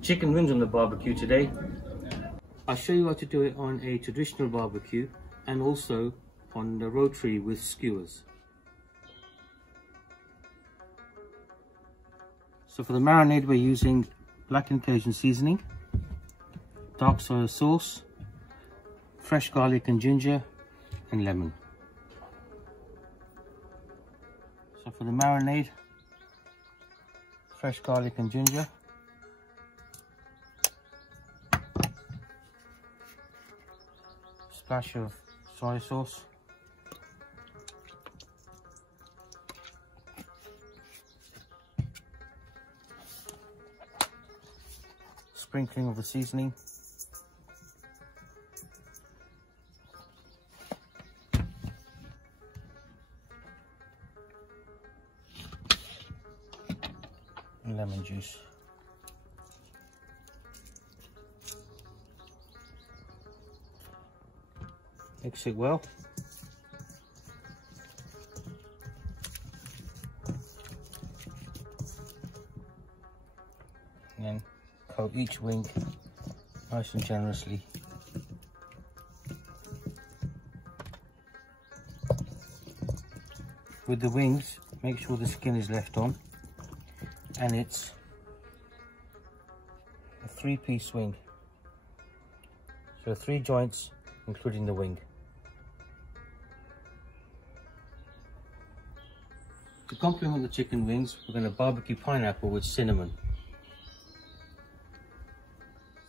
Chicken wings on the barbecue today. I'll show you how to do it on a traditional barbecue and also on the rotary with skewers. So for the marinade we're using blackened Cajun seasoning, dark soy sauce, fresh garlic and ginger and lemon. So for the marinade, fresh garlic and ginger, splash of soy sauce, sprinkling of the seasoning, and lemon juice. Mix it well. And then coat each wing nice and generously. With the wings, make sure the skin is left on, and it's a 3-piece wing. So 3 joints including the wing. To complement the chicken wings, we're going to barbecue pineapple with cinnamon.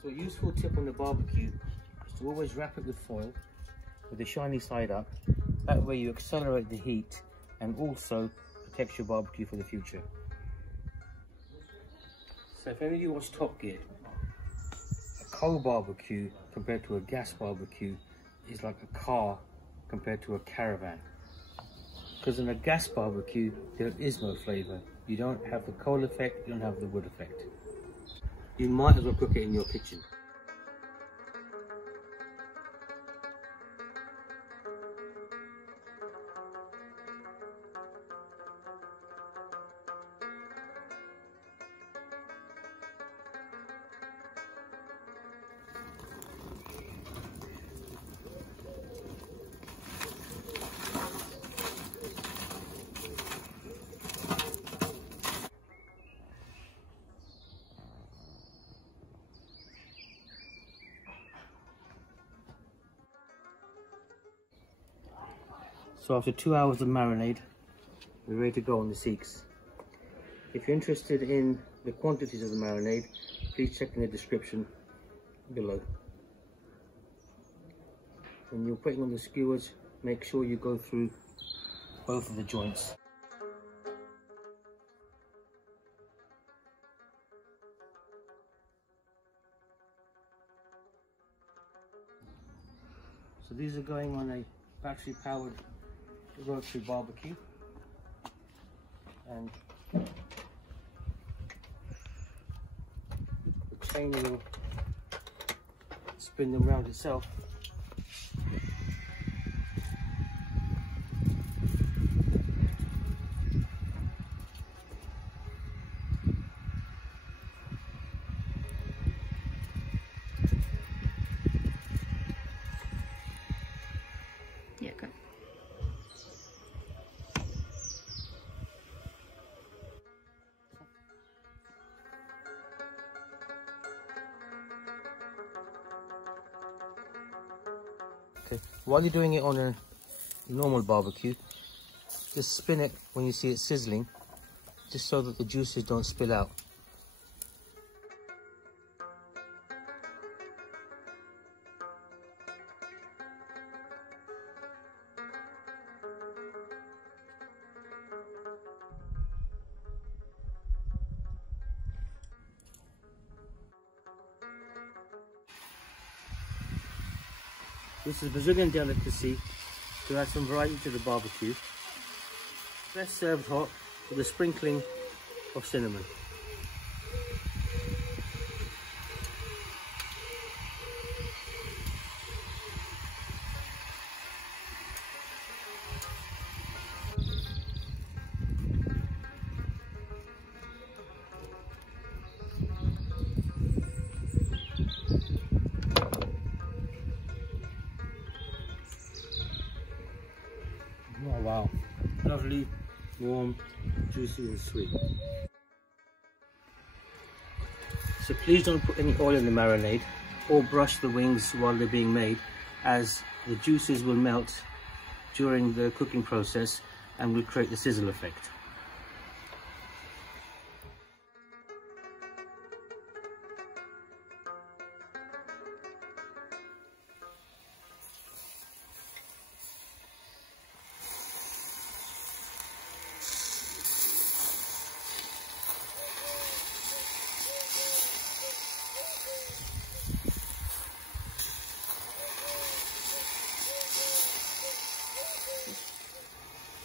So a useful tip on the barbecue is to always wrap it with foil with the shiny side up. That way you accelerate the heat and also protects your barbecue for the future. So if any of you watch Top Gear, a coal barbecue compared to a gas barbecue is like a car compared to a caravan. Because in a gas barbecue, there is no flavour. You don't have the coal effect, you don't have the wood effect. You might as well cook it in your kitchen. So after 2 hours of marinade, we're ready to go on the Sikhs. If you're interested in the quantities of the marinade, please check in the description below. When you're putting on the skewers, make sure you go through both of the joints. So these are going on a battery powered rotary barbecue, and the chain will spin them round itself. Yeah, good. Okay, while you're doing it on a normal barbecue, just spin it when you see it sizzling, just so that the juices don't spill out. This is Brazilian delicacy to add some variety to the barbecue. Best served hot with a sprinkling of cinnamon. Oh wow, lovely, warm, juicy and sweet. So please don't put any oil in the marinade or brush the wings while they're being made, as the juices will melt during the cooking process and will create the sizzle effect.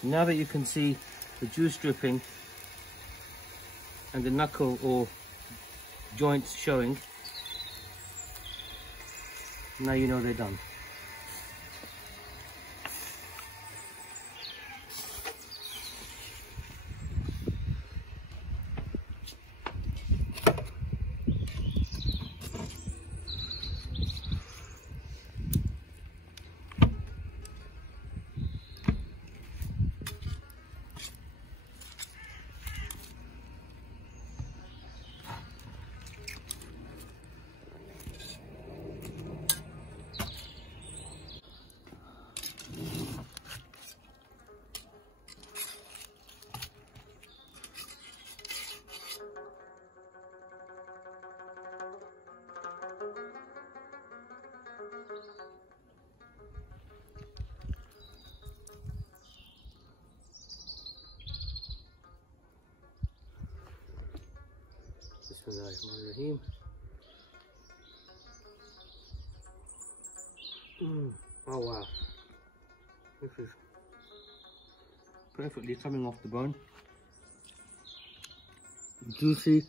Now that you can see the juice dripping and the knuckle or joints showing, now you know they're done. Bismillahirrahmanirrahim. Oh wow, this is perfectly coming off the bone, juicy.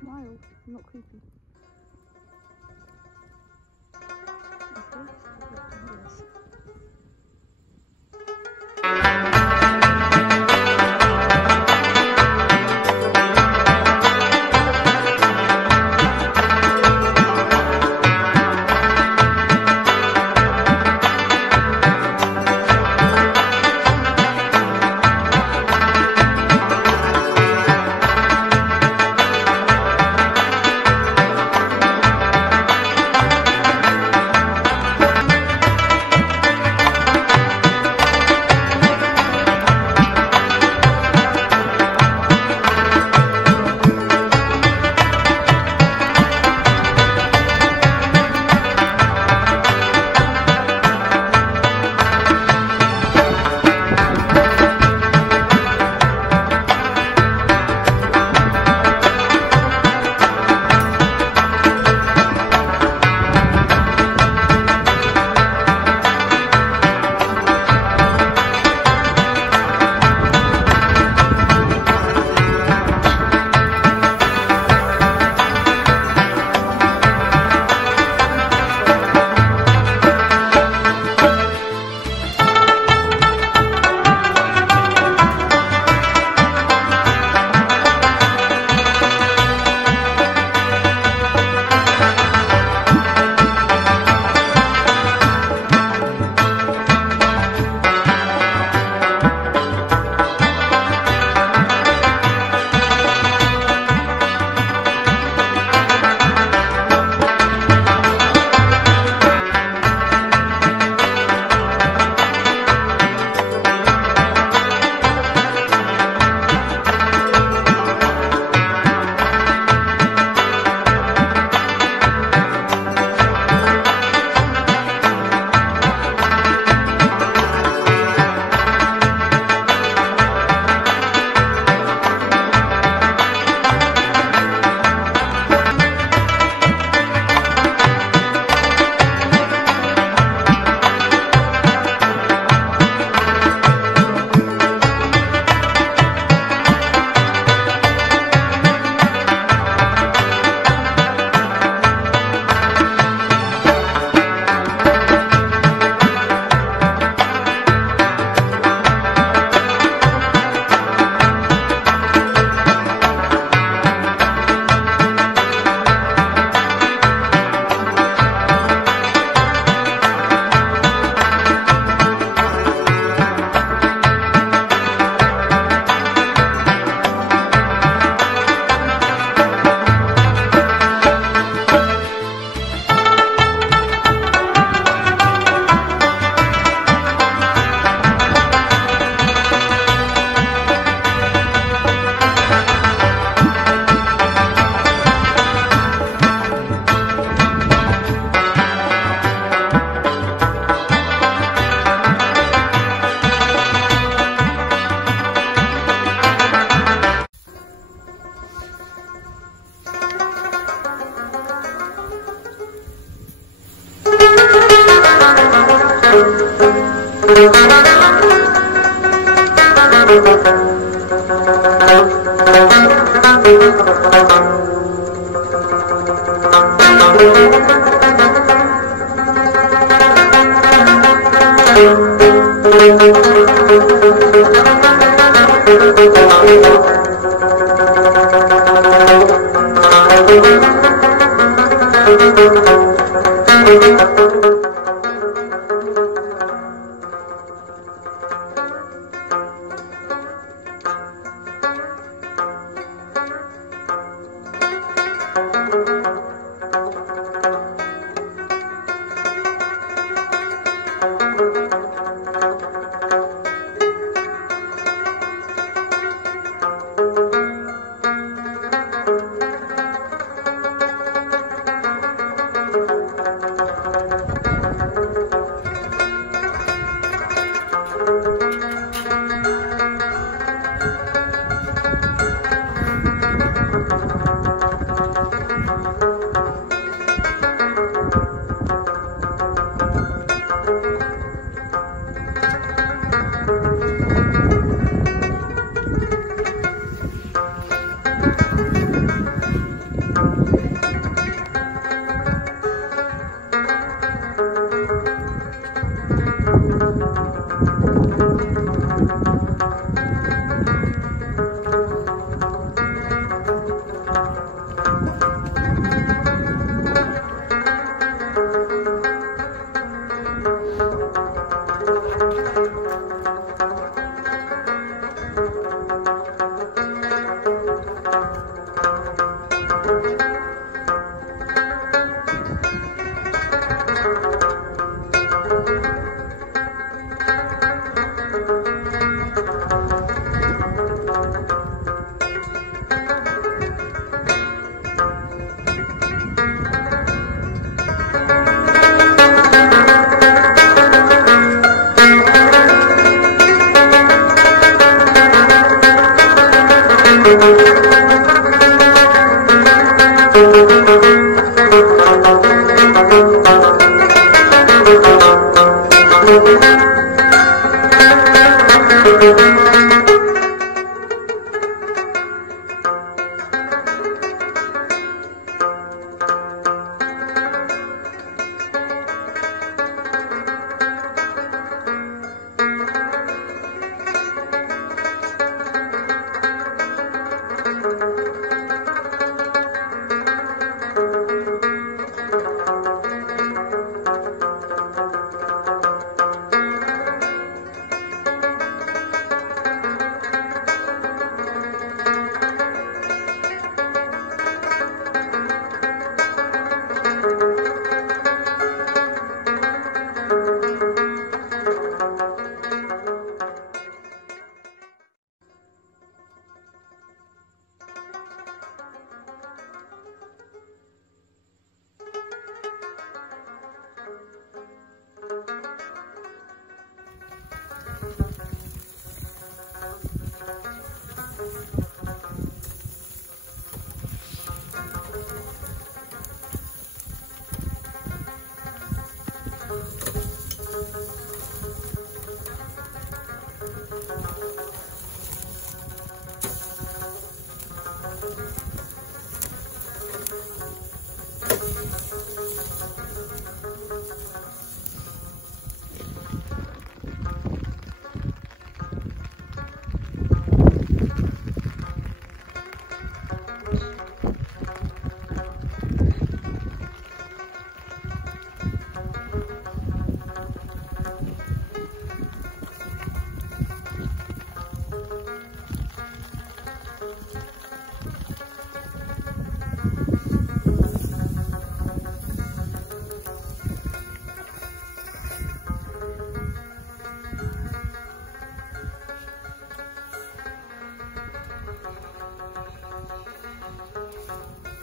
Mild, not creepy.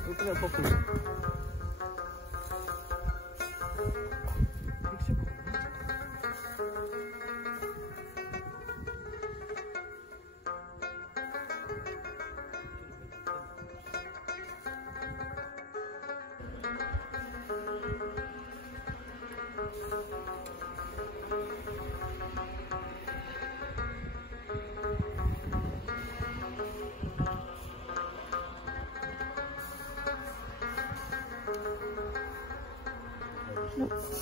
Open it properly. Nope.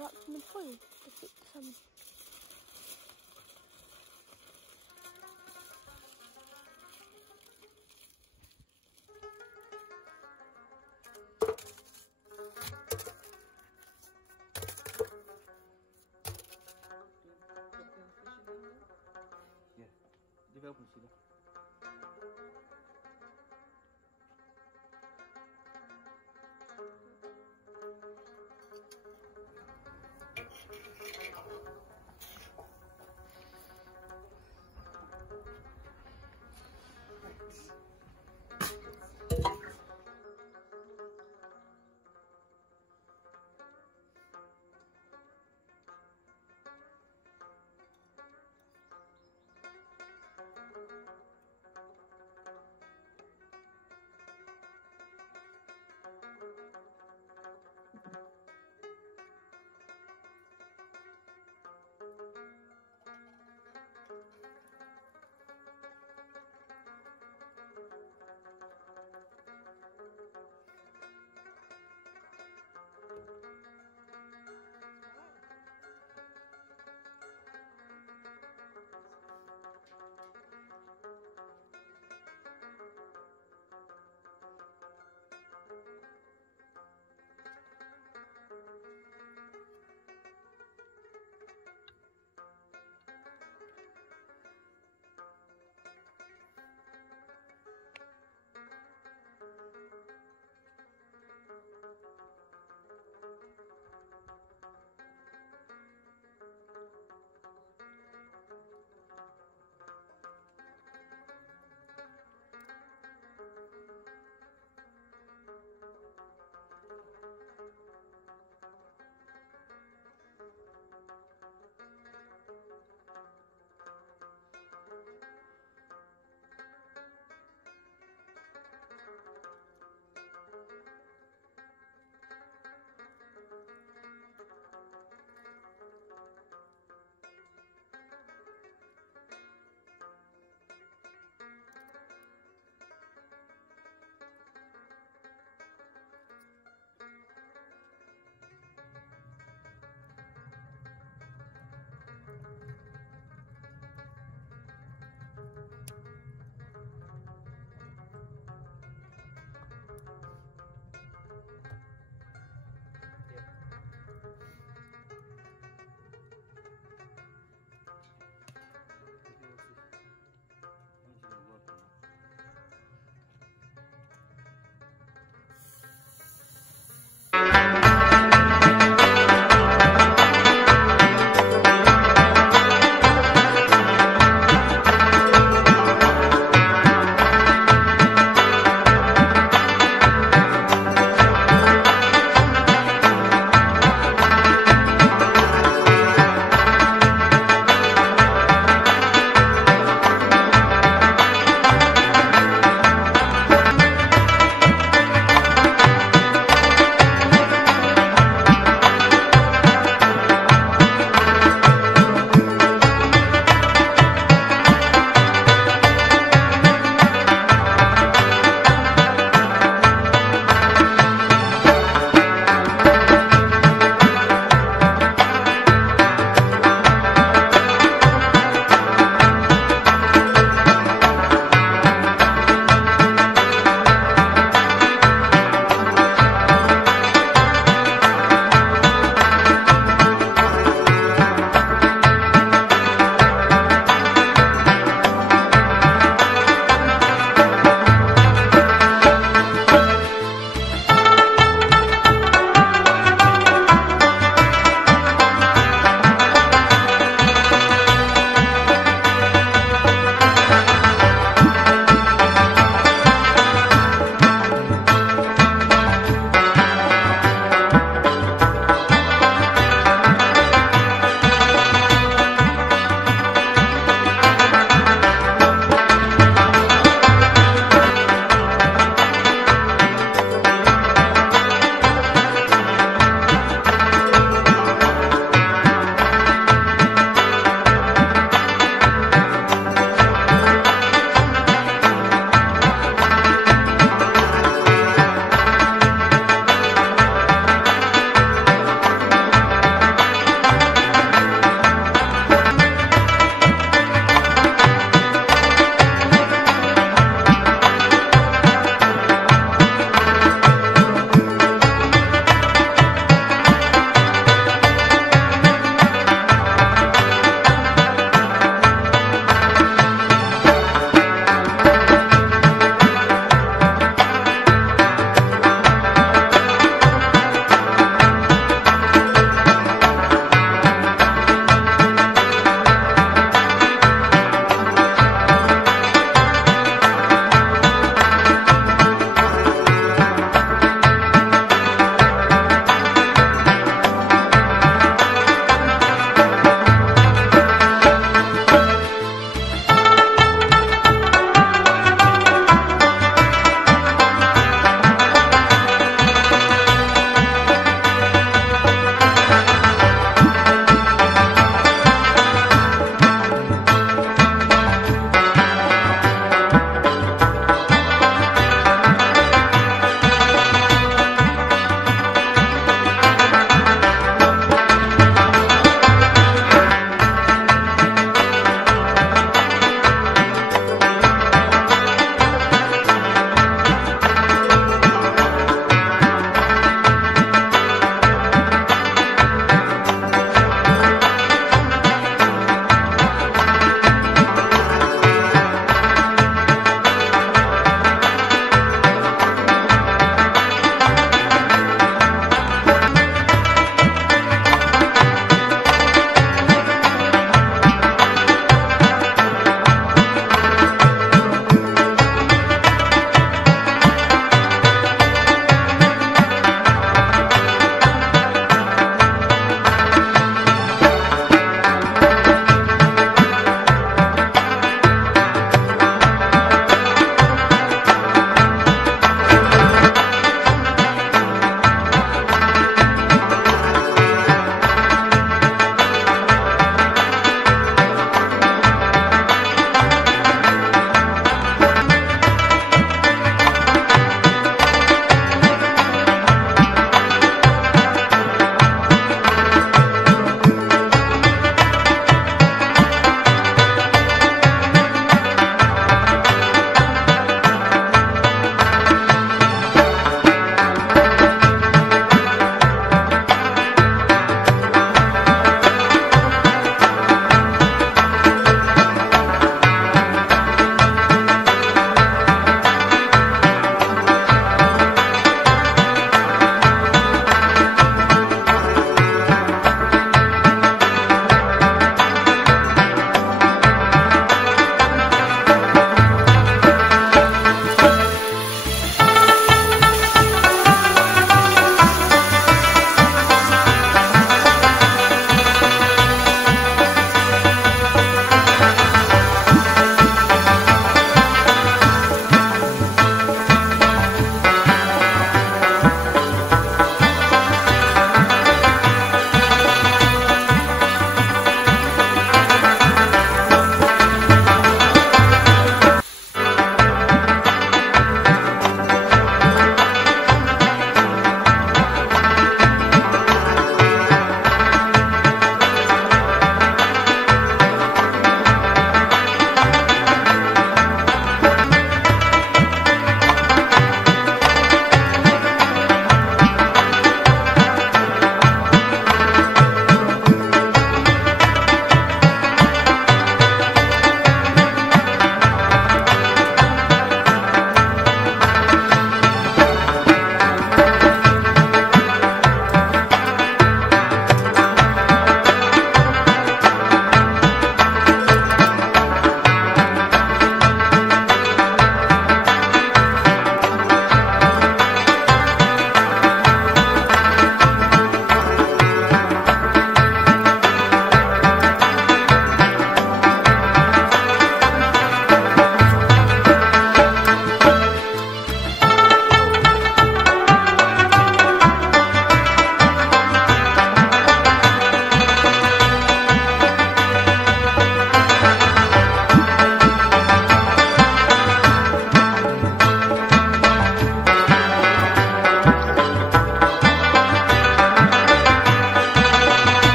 wrap them in foil if it's Yeah, develop and see that.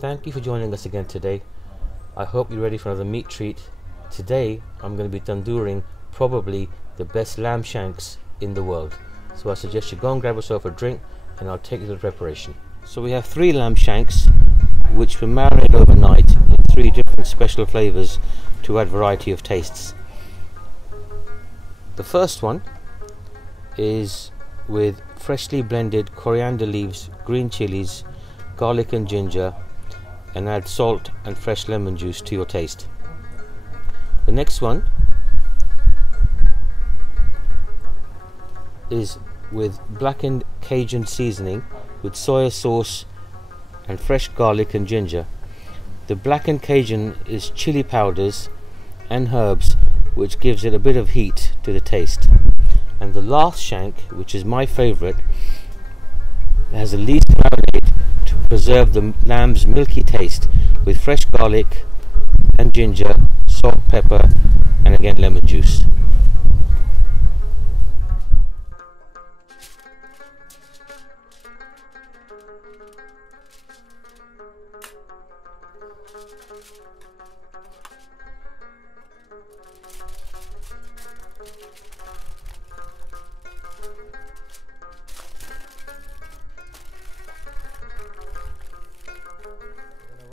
Thank you for joining us again today. I hope you're ready for another meat treat. Today I'm going to be tandooring probably the best lamb shanks in the world. So I suggest you go and grab yourself a drink and I'll take you to the preparation. So we have 3 lamb shanks which were marinated overnight in 3 different special flavours to add variety of tastes. The first one is with freshly blended coriander leaves, green chilies, garlic and ginger, and add salt and fresh lemon juice to your taste. The next one is with blackened Cajun seasoning with soya sauce and fresh garlic and ginger. The blackened Cajun is chili powders and herbs which gives it a bit of heat to the taste. And the last shank, which is my favourite, has the least marinade to preserve the lamb's milky taste with fresh garlic and ginger, salt, pepper, and again lemon juice.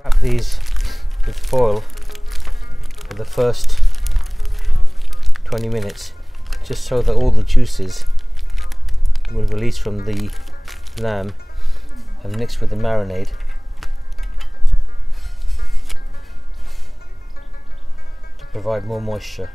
Wrap these with foil for the first 20 minutes just so that all the juices will release from the lamb and mix with the marinade to provide more moisture.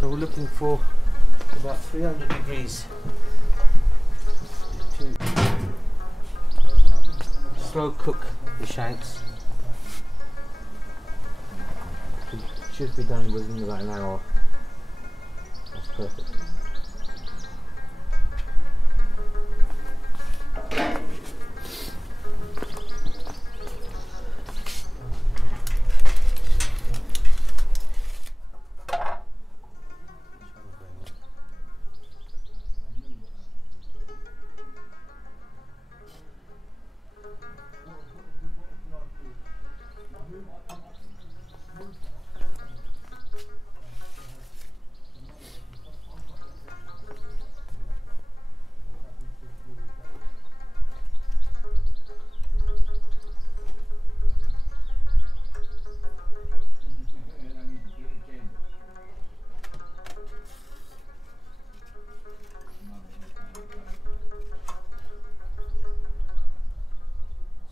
So we're looking for about 300 degrees to slow cook the shanks. It should be done within about an hour. That's perfect.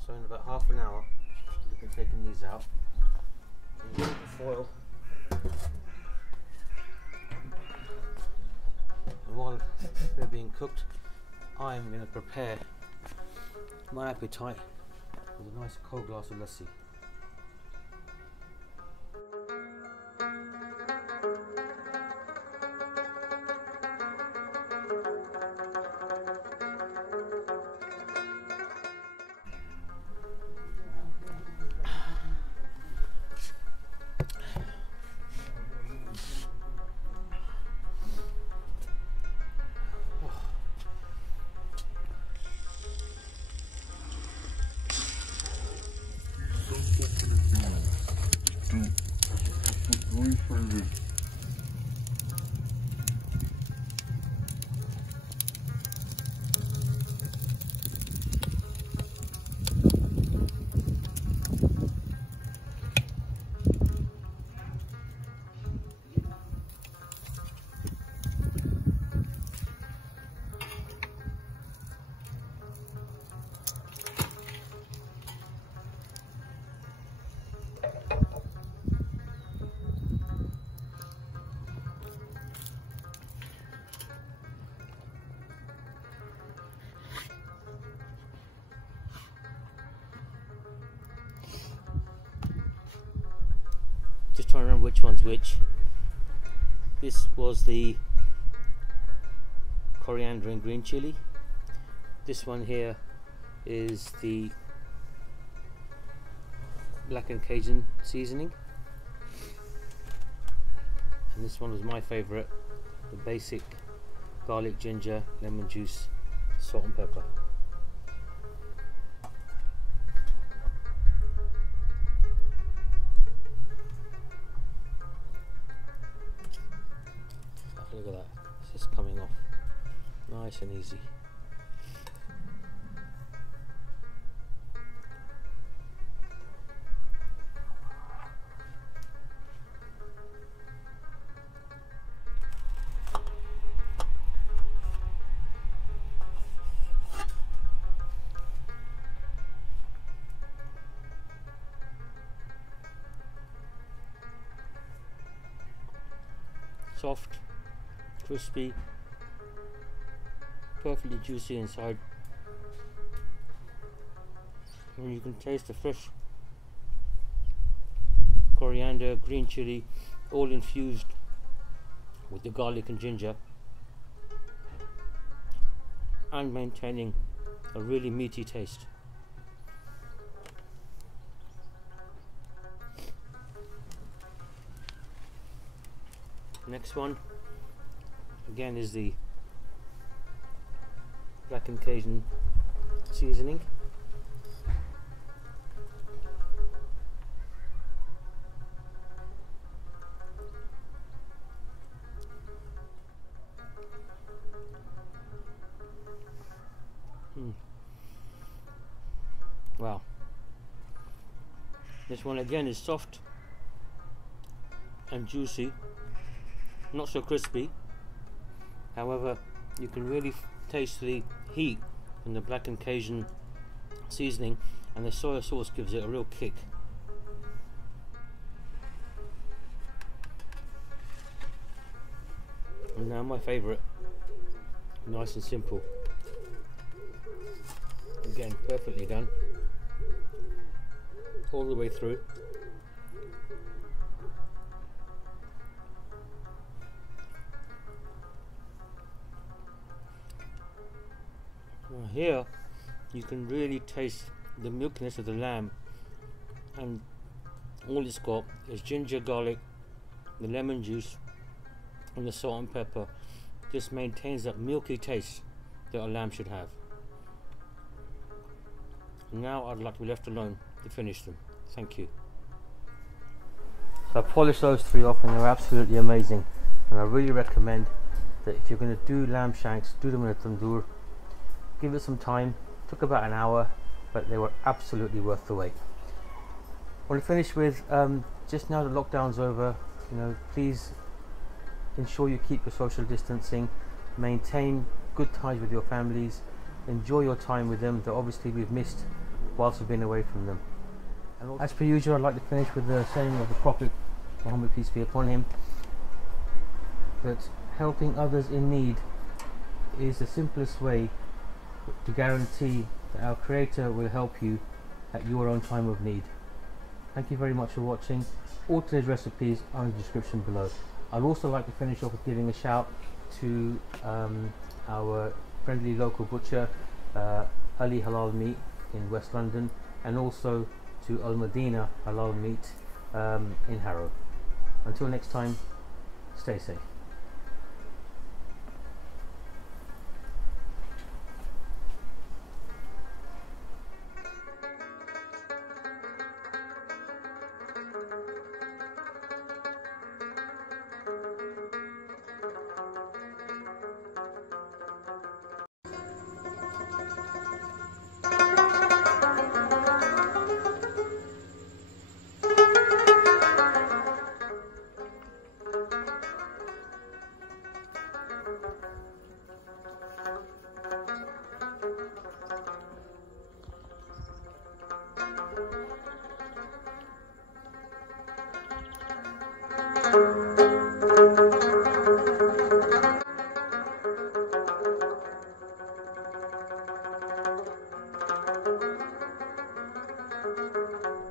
So in about half an hour, we can take these out. And use the foil. And while they're being cooked, I'm going to prepare my appetite with a nice cold glass of lassi. just trying to remember which one's which. This was the coriander and green chili. This one here is the black and Cajun seasoning, and this one was my favorite, the basic garlic, ginger, lemon juice, salt and pepper. Look at that, it's just coming off nice and easy. Soft, crispy, perfectly juicy inside, and you can taste the fresh coriander, green chili, all infused with the garlic and ginger, and maintaining a really meaty taste. Next one again is the black and Cajun seasoning. Wow, this one again is soft and juicy, not so crispy. However, you can really taste the heat from the black and Cajun seasoning, and the soy sauce gives it a real kick. And now my favorite, nice and simple. Again, perfectly done all the way through. Now here you can really taste the milkiness of the lamb, and all it's got is ginger, garlic, the lemon juice and the salt and pepper. Just maintains that milky taste that a lamb should have. Now I'd like to be left alone to finish them. Thank you. So I polished those three off and they're absolutely amazing, and I really recommend that if you're going to do lamb shanks, do them in a tandoor. Give it some time. Took about an hour, but they were absolutely worth the wait. I want to finish with just now the lockdown's over, please ensure you keep your social distancing, maintain good ties with your families, enjoy your time with them that obviously we've missed whilst we've been away from them. And as per usual, I'd like to finish with the saying of the Prophet, Muhammad peace be upon him, that helping others in need is the simplest way to guarantee that our Creator will help you at your own time of need. Thank you very much for watching. All today's recipes are in the description below. I'd also like to finish off with giving a shout to our friendly local butcher, Ali Halal Meat in West London, and also to Al Medina Halal Meat in Harrow. Until next time, stay safe.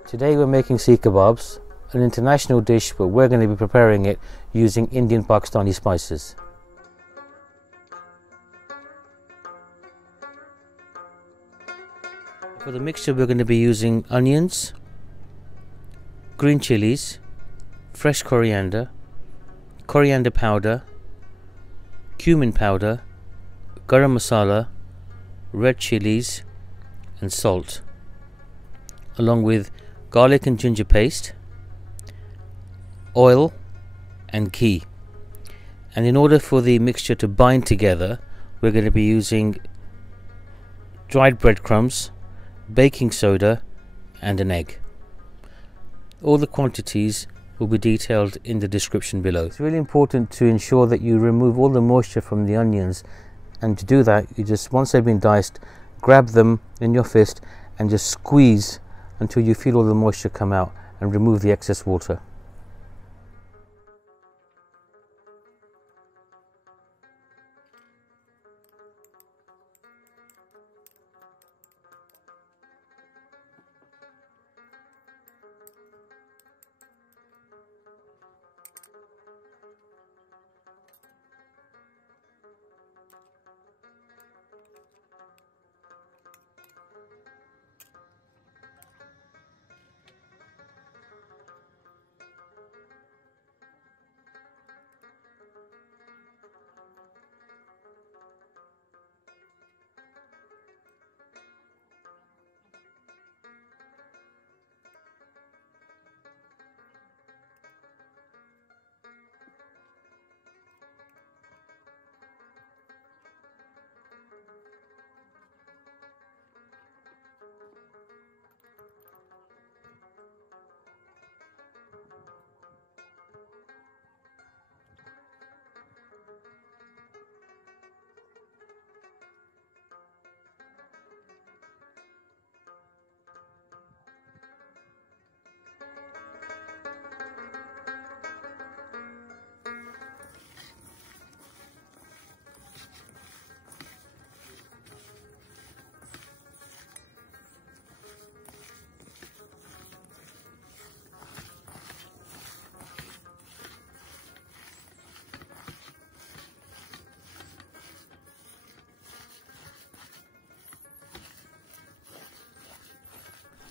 Today we're making sea kebabs. an international dish, but we're going to be preparing it using Indian Pakistani spices. For the mixture, we're going to be using onions, green chilies, fresh coriander, coriander powder, cumin powder, garam masala, red chilies and salt, along with garlic and ginger paste, oil and ghee. And in order for the mixture to bind together, we're going to be using dried breadcrumbs, baking soda and an egg. All the quantities will be detailed in the description below. It's really important to ensure that you remove all the moisture from the onions, and to do that you just, once they've been diced, grab them in your fist and just squeeze until you feel all the moisture come out and remove the excess water.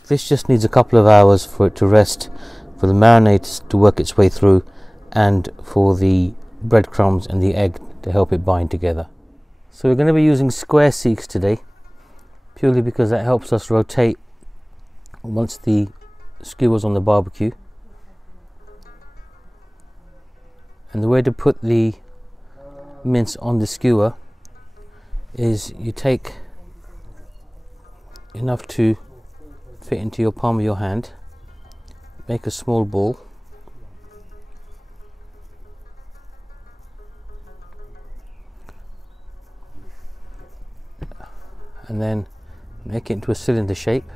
This just needs a couple of hours for it to rest, for the marinade to work its way through, and for the breadcrumbs and the egg to help it bind together. So we're going to be using square seeks today, purely because that helps us rotate once the skewer's on the barbecue. And the way to put the mince on the skewer is you take enough to fit into your palm of your hand, make a small ball, and then make it into a cylinder shape.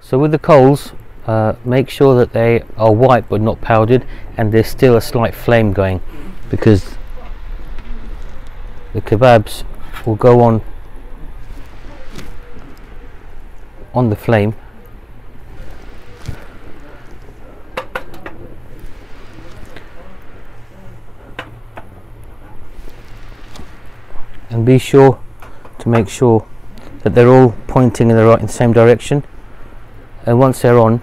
So with the coals, make sure that they are white but not powdered, and there's still a slight flame going, because the kebabs will go on the flame and be sure to make sure that they're all pointing in the same direction, and once they're on,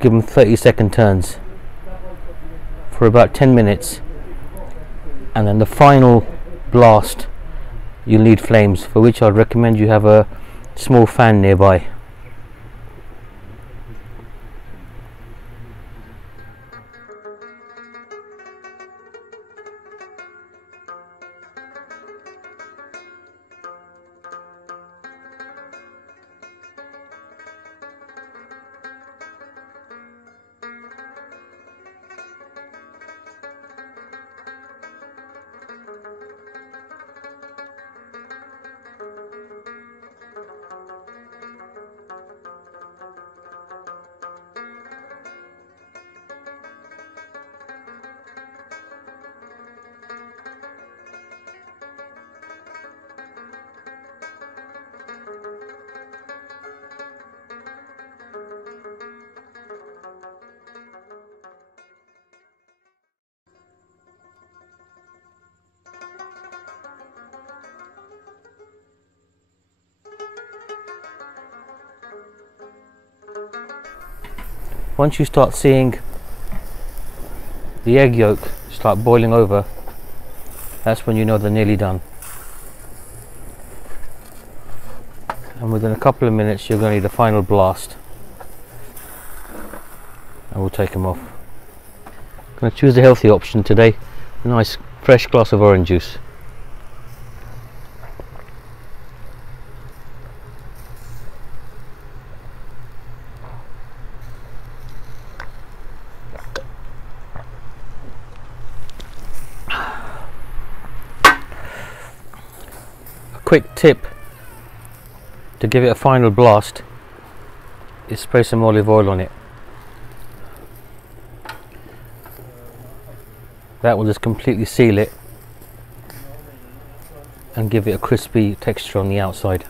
give them 30-second turns for about 10 minutes, and then the final blast you'll need flames, for which I'd recommend you have a small fan nearby. Once you start seeing the egg yolk start boiling over, that's when you know they're nearly done. And within a couple of minutes you're going to need a final blast, and we'll take them off. I'm going to choose the healthy option today, a nice fresh glass of orange juice. Quick tip to give it a final blast is spray some olive oil on it. That will just completely seal it and give it a crispy texture on the outside.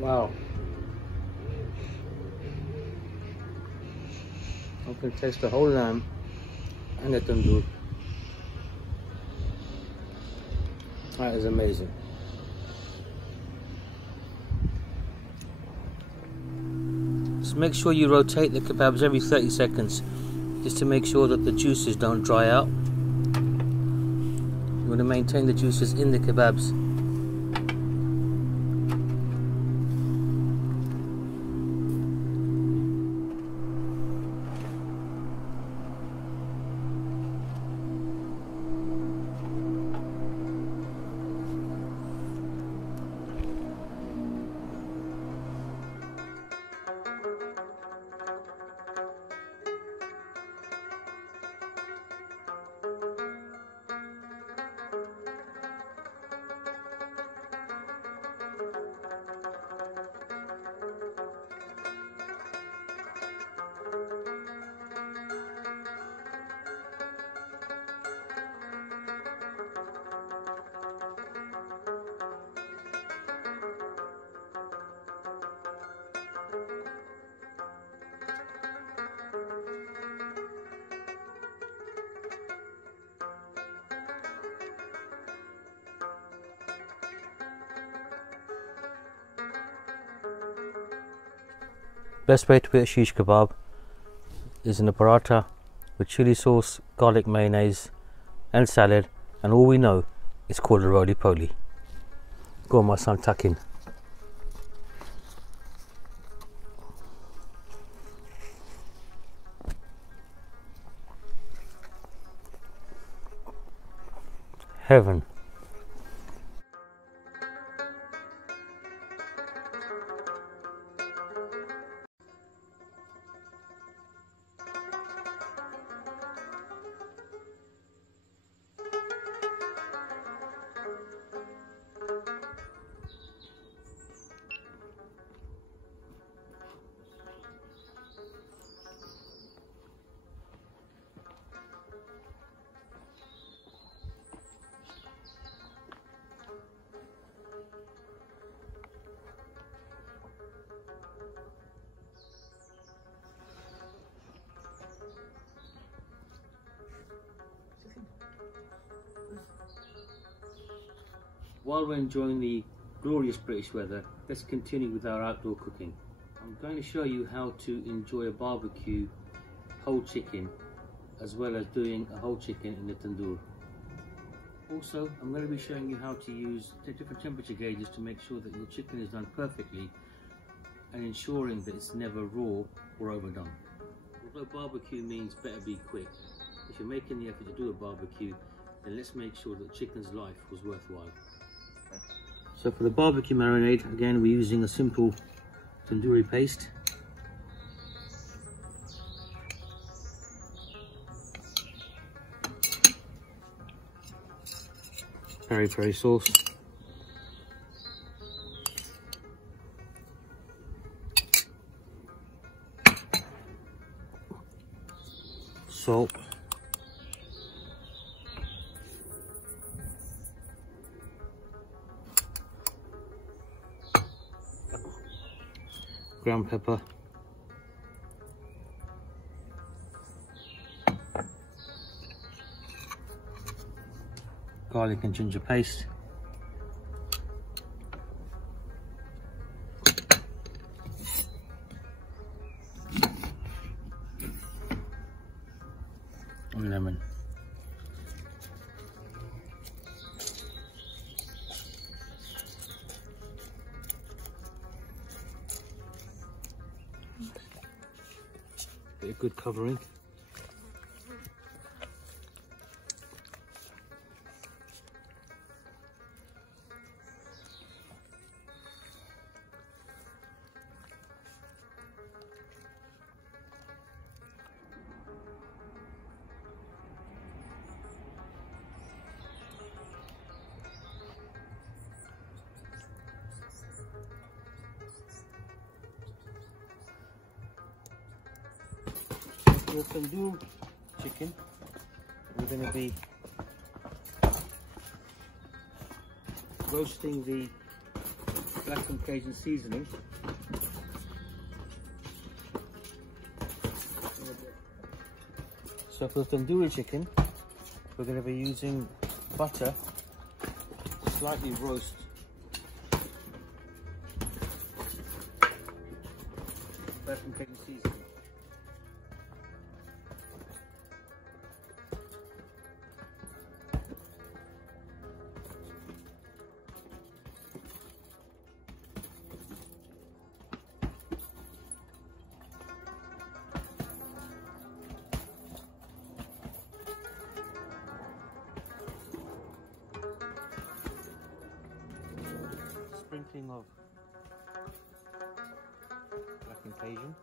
Wow. I can taste the whole lamb and the tandoor. That is amazing. Just make sure you rotate the kebabs every 30 seconds just to make sure that the juices don't dry out. You want to maintain the juices in the kebabs. Best way to eat a shish kebab is in a paratha with chili sauce, garlic mayonnaise and salad, and all we know is called a roly-poly. Go on my son, tuck in. Heaven. While we're enjoying the glorious British weather, let's continue with our outdoor cooking. I'm going to show you how to enjoy a barbecue whole chicken, as well as doing a whole chicken in the tandoor. Also, I'm going to be showing you how to use the different temperature gauges to make sure that your chicken is done perfectly and ensuring that it's never raw or overdone. Although barbecue means better be quick, if you're making the effort to do a barbecue, then let's make sure that the chicken's life was worthwhile. So for the barbecue marinade, again we're using a simple tandoori paste. Peri-peri sauce. Salt. Ground pepper, garlic and ginger paste, and lemon. A good covering. For tandoor chicken, we're going to be roasting the black and Cajun seasoning. So for the tandoori chicken, we're going to be using butter to slightly roast First from taking season. Sprinkling of black Cajun.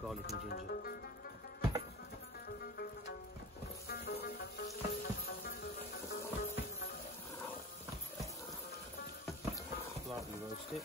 Garlic and ginger. Slightly roast it.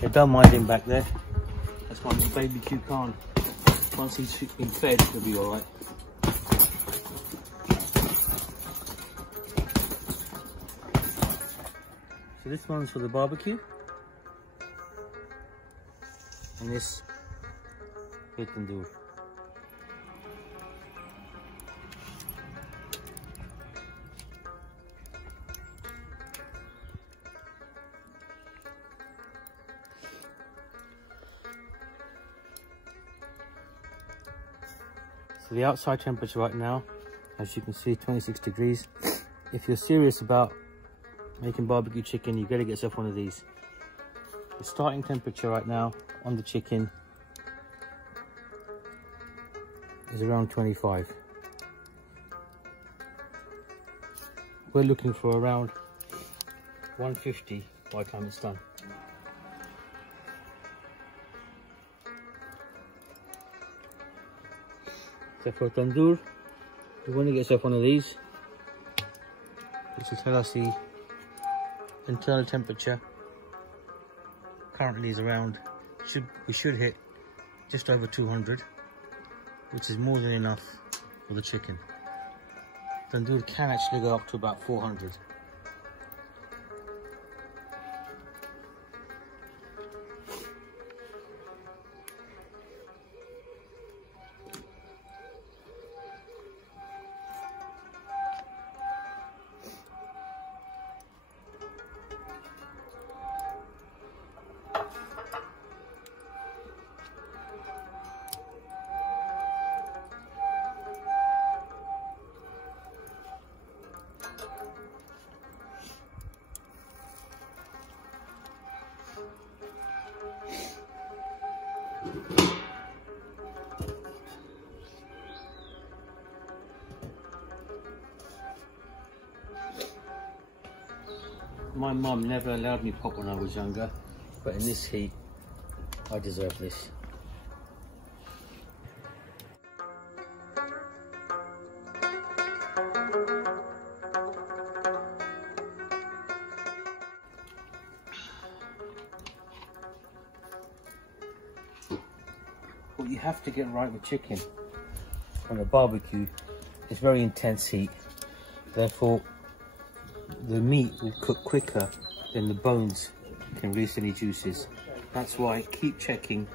Yeah, don't mind him back there. That's why the baby Q can't. Once he's been fed, he'll be alright. So this one's for the barbecue. And this for tandoor. So the outside temperature right now, as you can see, 26 degrees. If you're serious about making barbecue chicken, you've got to get yourself one of these. The starting temperature right now on the chicken is around 25. We're looking for around 150 by the time it's done. So for tandoor, you want to get yourself one of these. This will tell us the internal temperature. Currently is around, we should hit just over 200, which is more than enough for the chicken. Tandoor can actually go up to about 400. My mum never allowed me pop when I was younger, but in this heat, I deserve this. What you have to get right with chicken on a barbecue is very intense heat. Therefore, the meat will cook quicker than the bones can release any juices. That's why keep checking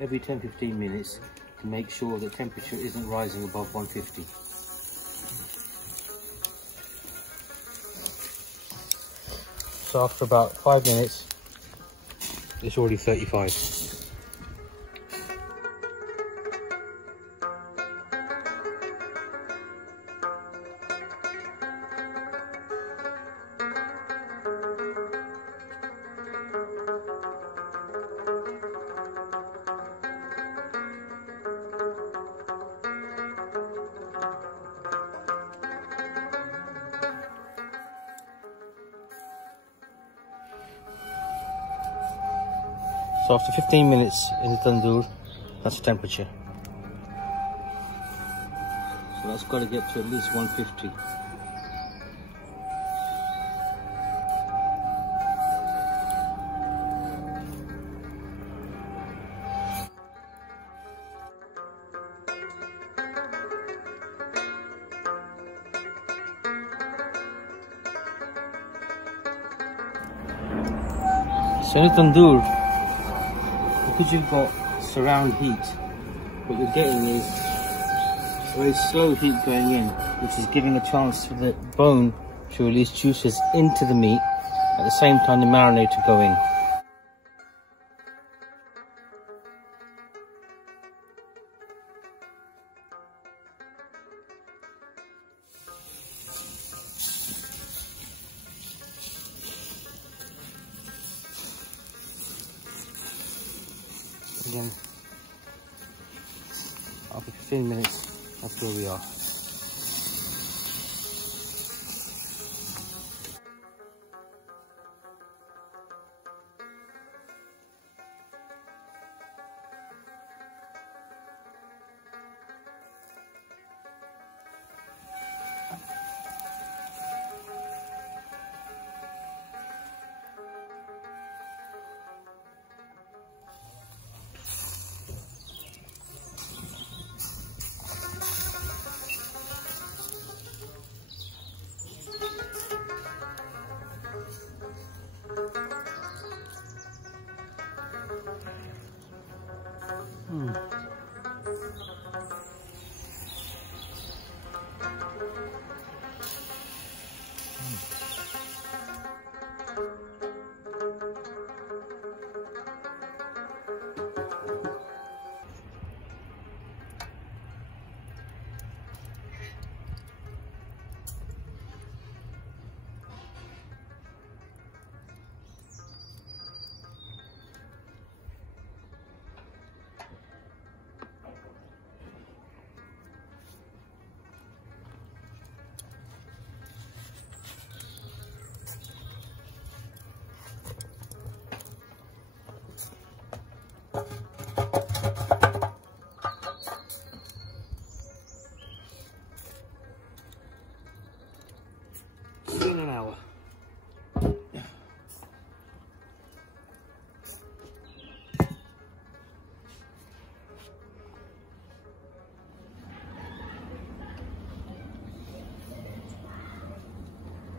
every 10-15 minutes to make sure the temperature isn't rising above 150. So after about 5 minutes, it's already 35. So after 15 minutes in the tandoor, that's the temperature. So that's got to get to at least 150. So in the tandoor, because you've got surround heat, what you're getting is a very slow heat going in, which is giving a chance for the bone to release juices into the meat at the same time the marinade to go in. Again, after 15 minutes, that's where we are. In an hour.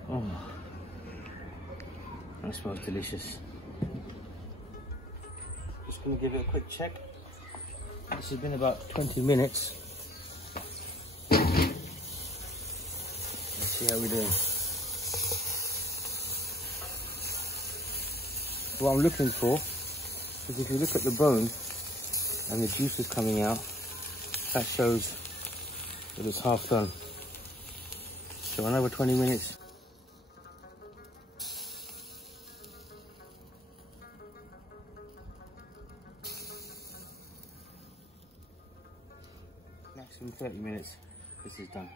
Oh, that smells delicious. Just going to give it a quick check. This has been about 20 minutes. Let's see how we're doing. What I'm looking for is, if you look at the bone and the juices coming out, that shows that it's half done. So another 20 minutes. Maximum 30 minutes, this is done.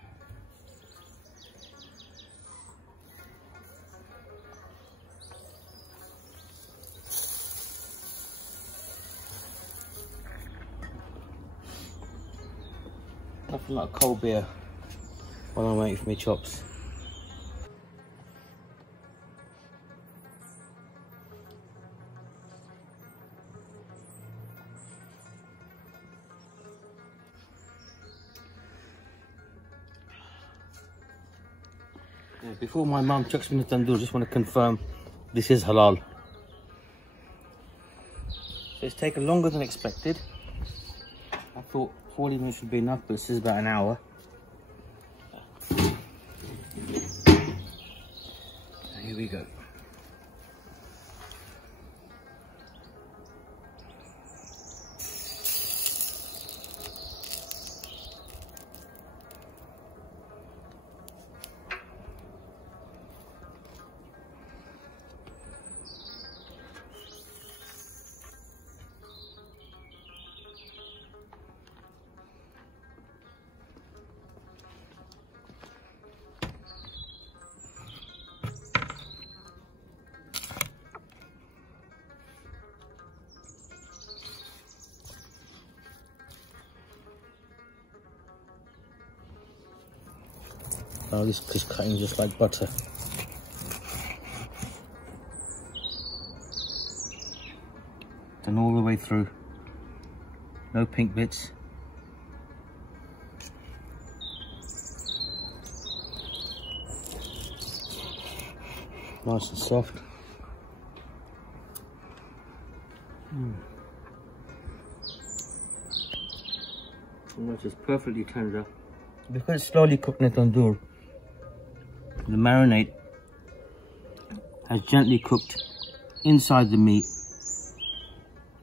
Nothing like a cold beer while I'm waiting for my chops. Yeah, before my mum chucks me in the tandoor, I just want to confirm this is halal. So it's taken longer than expected. I thought 40 minutes would be enough, but this is about an hour. And here we go. Now this is cutting just like butter. Done all the way through. No pink bits. Nice and soft. And that's just perfectly tender. Because it's slowly cooked in the tandoor, the marinade has gently cooked inside the meat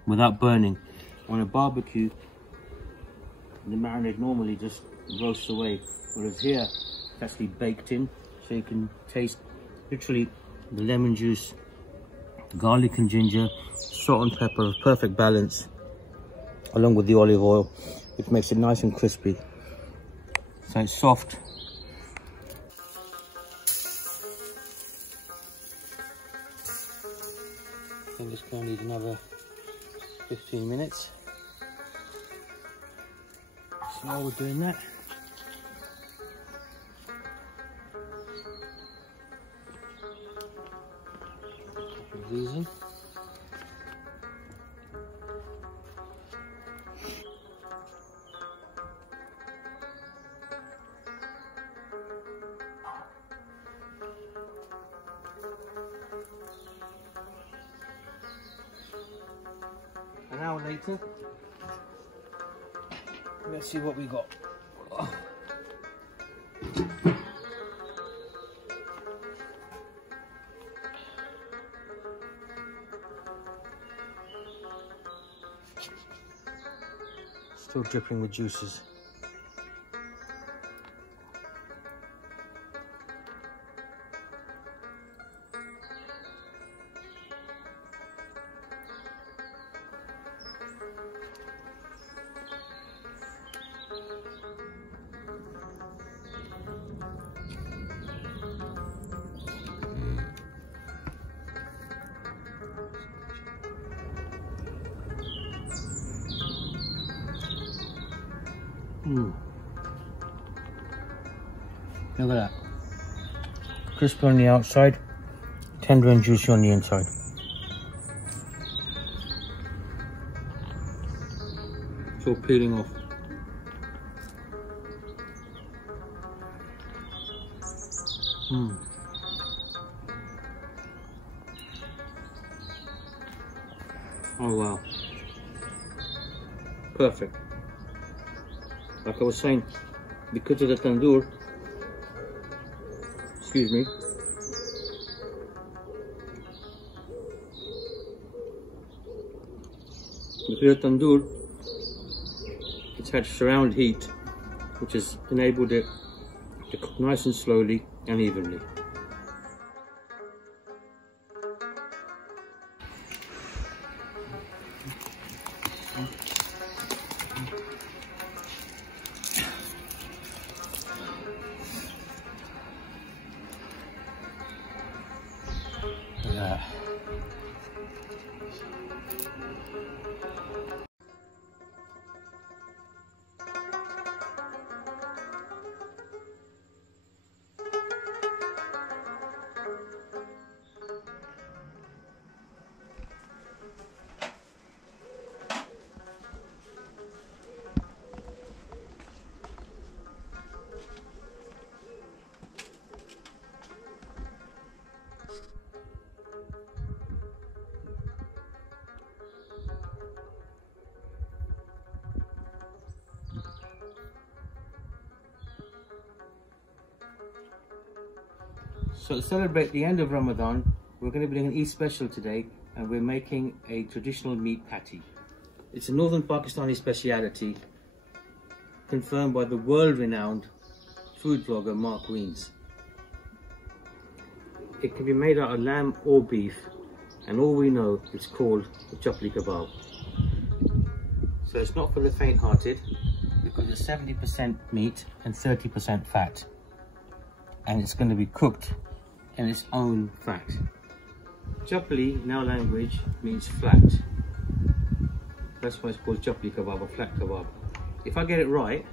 without burning. On a barbecue, the marinade normally just roasts away, whereas here it's actually baked in, so you can taste literally the lemon juice, garlic and ginger, salt and pepper, perfect balance, along with the olive oil, which makes it nice and crispy. So it's soft. I think it's going to need another 15 minutes. So while we're doing that, put these in. An hour later, let's see what we got. Still dripping with juices. Look at that. Crispy on the outside, tender and juicy on the inside. It's all peeling off. Oh wow. Perfect. Like I was saying, because of the tandoor, excuse me, because of the tandoor, it's had surround heat, which has enabled it to cook nice and slowly and evenly. Yeah. So to celebrate the end of Ramadan, we're going to be doing an Eid special today, and we're making a traditional meat patty. It's a northern Pakistani speciality, confirmed by the world-renowned food blogger Mark Weens. It can be made out of lamb or beef, and all we know it's called the chapli kebab. So it's not for the faint-hearted, because it's 70% meat and 30% fat, and it's going to be cooked in its own fat. Chapli in our language means flat. That's why it's called chapli kebab or flat kebab. If I get it right,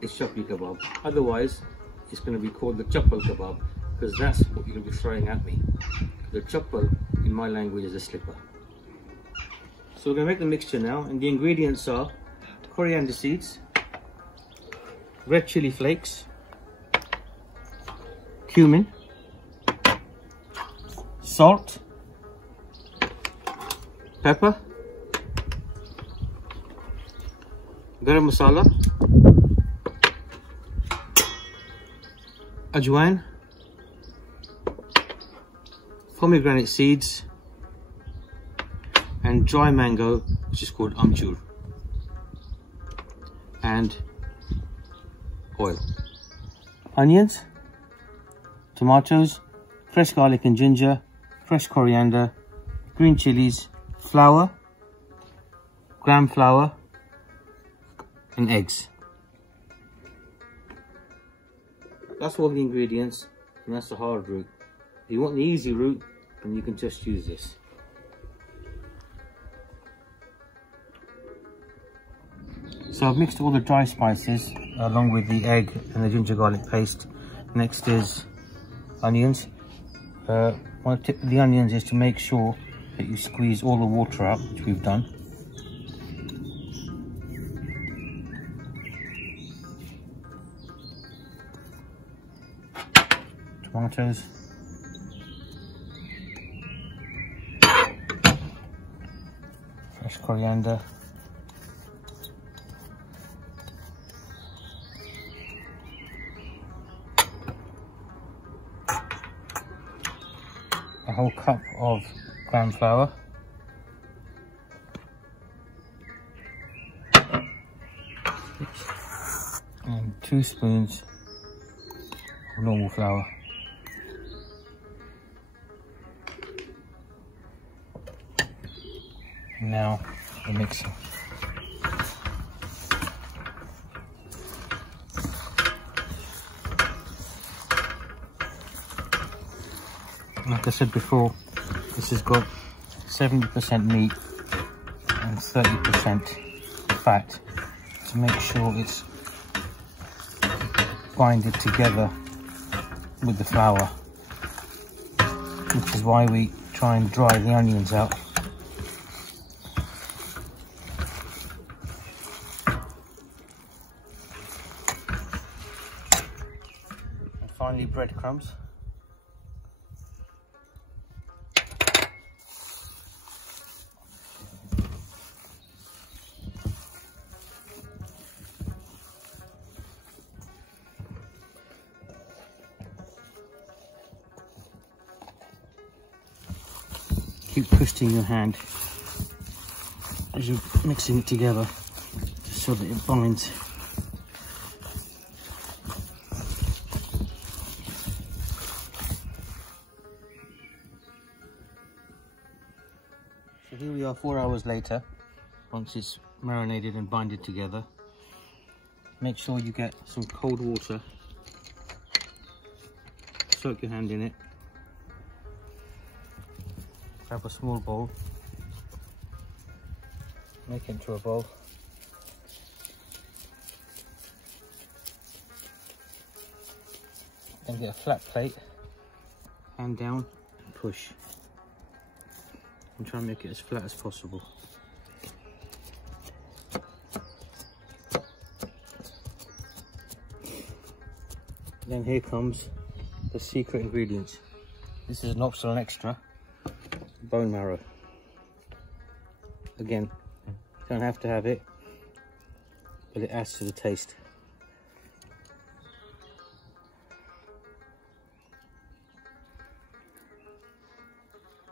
it's chapli kebab. Otherwise, it's going to be called the chappal kebab, because that's what you're going to be throwing at me. The chappal in my language is a slipper. So we're going to make the mixture now, and the ingredients are coriander seeds, red chili flakes, cumin, salt, pepper, garam masala, ajwain, pomegranate seeds, and dry mango, which is called amchur, and oil. Onions, tomatoes, fresh garlic and ginger, fresh coriander, green chilies, flour, gram flour, and eggs. That's all the ingredients, and that's the hard route. If you want the easy route, then you can just use this. So I've mixed all the dry spices along with the egg and the ginger garlic paste. Next is onions. One tip with the onions is to make sure that you squeeze all the water out, which we've done. Tomatoes. Fresh coriander. A whole cup of gram flour, and 2 spoons of normal flour. And now the mixer. Like I said before, this has got 70% meat and 30% fat, to make sure it's binded together with the flour, which is why we try and dry the onions out. And finally, breadcrumbs. Keep twisting your hand as you're mixing it together, just so that it binds. So here we are 4 hours later, once it's marinated and binded together. Make sure you get some cold water, soak your hand in it. Grab a small bowl, make it into a bowl, then get a flat plate, hand down and push, and try and make it as flat as possible. Then here comes the secret ingredients. This is an optional extra. Bone marrow. Again, you don't have to have it, but it adds to the taste.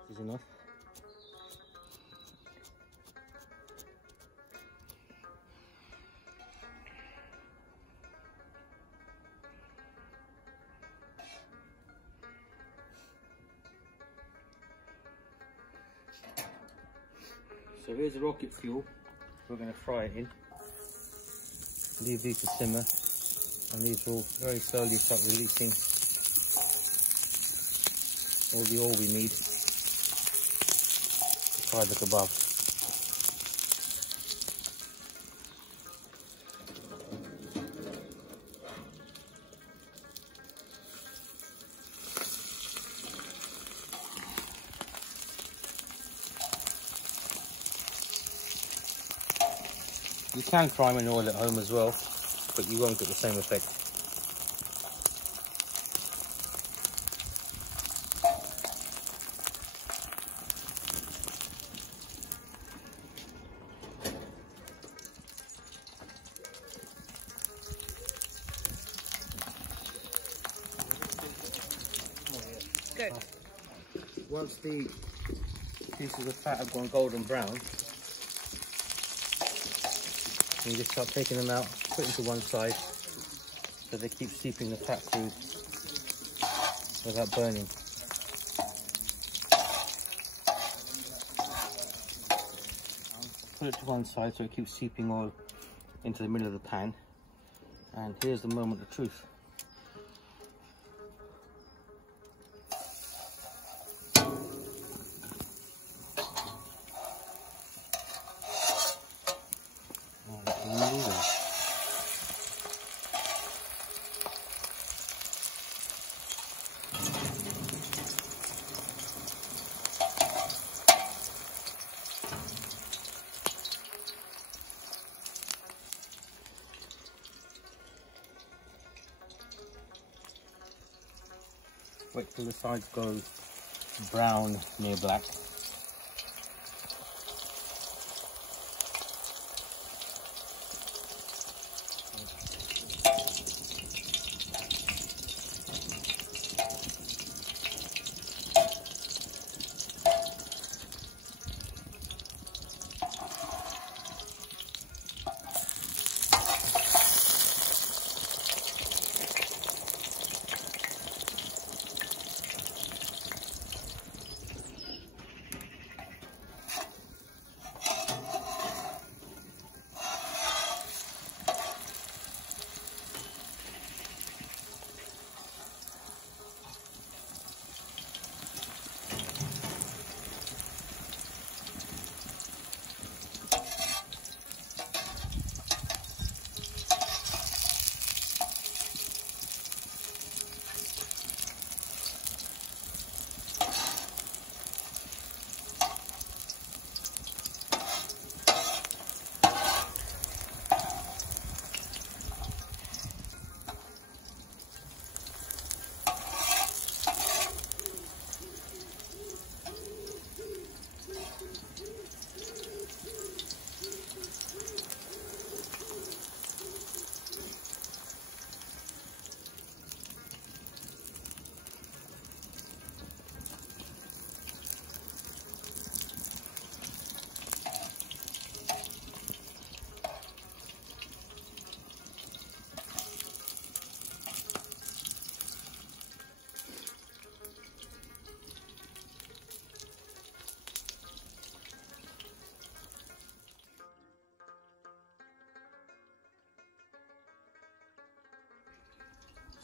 This is enough. So here's the rocket fuel. We're going to fry it in. Leave these to simmer, and these will very slowly start releasing all the oil we need to fry the kebabs. You can fry them in oil at home as well, but you won't get the same effect. Go. Once the pieces of fat have gone golden brown, you just start taking them out, put them to one side, so they keep seeping the fat through without burning. Put it to one side so it keeps seeping oil into the middle of the pan. And here's the moment of truth. Wait till the sides go brown near black.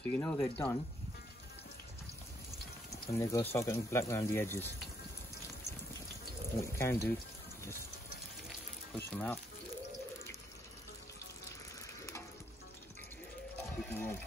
So you know they're done when they go start getting black around the edges. And what you can do, just push them out. Keep them warm.